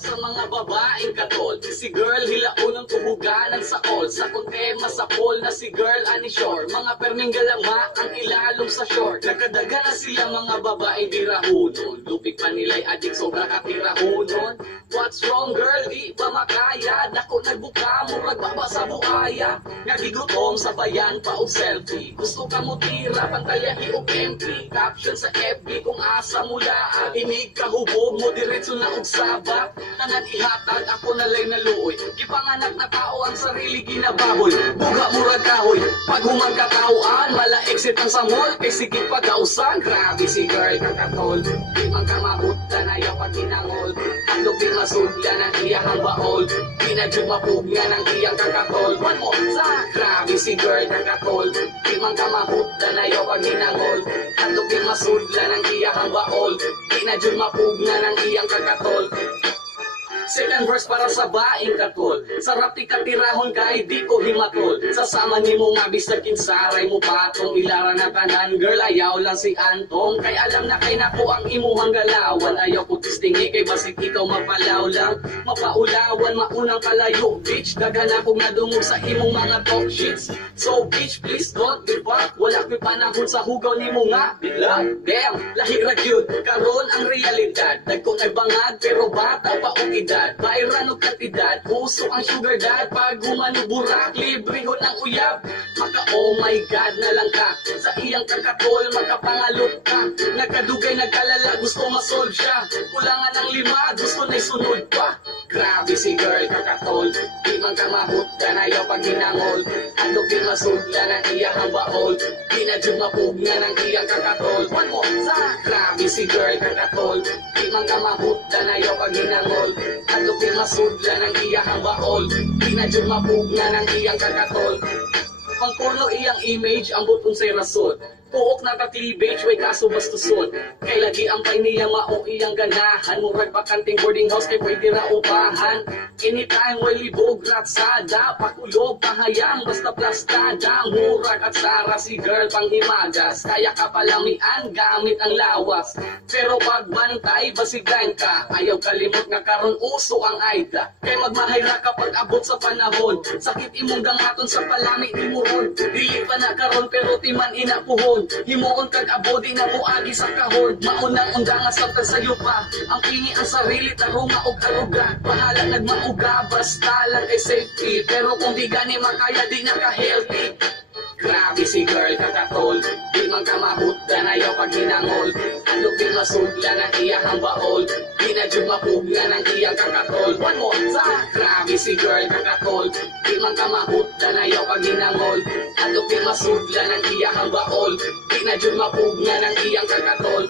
Sa mga babaeng katol, si girl hilaon ng tubuganan sa all. Sa kontema sa pool na si girl ani shore. Mga perming galama ang ilalong sa shore. Nakadaga na sila mga babaeng di rahunon. Lupik pa nila'y adik sobra katirahunon. What's wrong girl, di ba makaya? Dako nagbuka mo, nagbaba sa buaya. Nagigutom sa bayan pa o selfie. Gusto ka mo tira, pantaya o empty. Caption sa FB kung asa mula. Inig ka hubog mo, diretso na og sabak. Tanan ihatag, ako nalay naluoy. Gipanganak na tao ang sarili ginababoy. Buga murag kahoy, pag humang katawaan. Mala exit ang samol, kay sige pag-ausan. Grabe si girl kakatol, di man ka mabuta na yaw pag kinangol. Andog di masudla ng iyang baol. Di na dyan mapugna ng iyang kakatol. One more time. Grabe si girl kakatol, di man ka mabuta na yaw pag kinangol. Andog di masudla ng iyang baol. Di na dyan mapugna ng iyang kakatol. Second verse para sa baing katol. Sarap ti katirahon kay di ko himatol. Sasama ni mo nga bisag kinsaray mo patong. Ilara na tanan girl ayaw lang si Antong. Kay alam na kay nako ang imuhang galawan. Ayaw ko tistingi kay basig ikaw mapalaw lang. Mapaulawan maunang kalayo bitch. Dagan akong nadungog sa imong mga talk shits. So bitch please don't give up. Wala ko'y panahon sa hugaw ni mo nga bigla. Damn lahi ra gyud karon ang realidad. Dagkong ay bangag pero bata pa og edad. Bayran o kantidad, puso ang sugar dad. Pag humano burak, libre ho ng uyab. Maka oh my god na lang ka. Sa iyang kakatol, makapangalot ka. Nagkadugay, nagkalala, gusto masolve siya. Kulangan ng lima, gusto na'y sunod pa. Grabe si girl kakatol, di man ka mahutda na yaw pag hinangol. Andog di masudla ng iyang baol. Di na dyan mapugna ng iyang kakatol. One more time. Grabe si girl kakatol, di man ka mahutda na yaw pag hinangol. Andog di masudla ng iyang baol. Di na dyan mapugna ng iyang kakatol. Pangporno iyang image, ang butong say rason. Puok na ka-cleavage, way kaso bastuson. Kay lagi ang pay niya mao iyang ganahan. Murag bakanting boarding house kay pwede ra upahan. Anytime way libog ratsada. Pakulog, pahayang, basta plastada. Murag at sara si girl pang himagas. Kaya ka palamian, gamit ang lawas. Pero pagbantay, basigan ka. Ayaw kalimot nga karon uso ang aida. Kay magmahay ra kapag abot sa panahon. Sakit imong gangaton sa palami ni muron. Dili pa na karon pero timan inapuhon. Himuon kag abodi nga muagi sa kahon. Maunang undangan sa sayo pa. Ang pingi ang sarili tarunga og aruga. Bahala nagmauga basta lang kay safety. Pero kung di gani makaya di na ka healthy. Grabe si girl kakatol, di man ka mahutda na yaw pag hinangol. Andog di masudla ng iyang baol. Di na dyan mapugna ng iyang kakatol. One more time. Grabe si girl kakatol, di man ka mahutda na yaw pag hinangol. Andog di masudla ng iyang baol. Di na dyan mapugna ng iyang kakatol.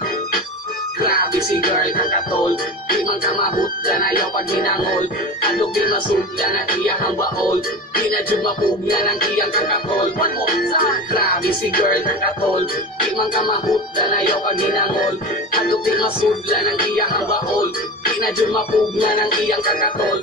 Grabe si girl kakatol, di man ka mahutda na yaw pag hinangol. Andog di masudla ng iyang baol. Di na dyan mapugna ng iyang kakatol. One more time. Grabe si girl kakatol, di man ka mahutda na yaw pag hinangol. Andog di masudla ng iyang baol. Di na dyan mapugna ng iyang kakatol.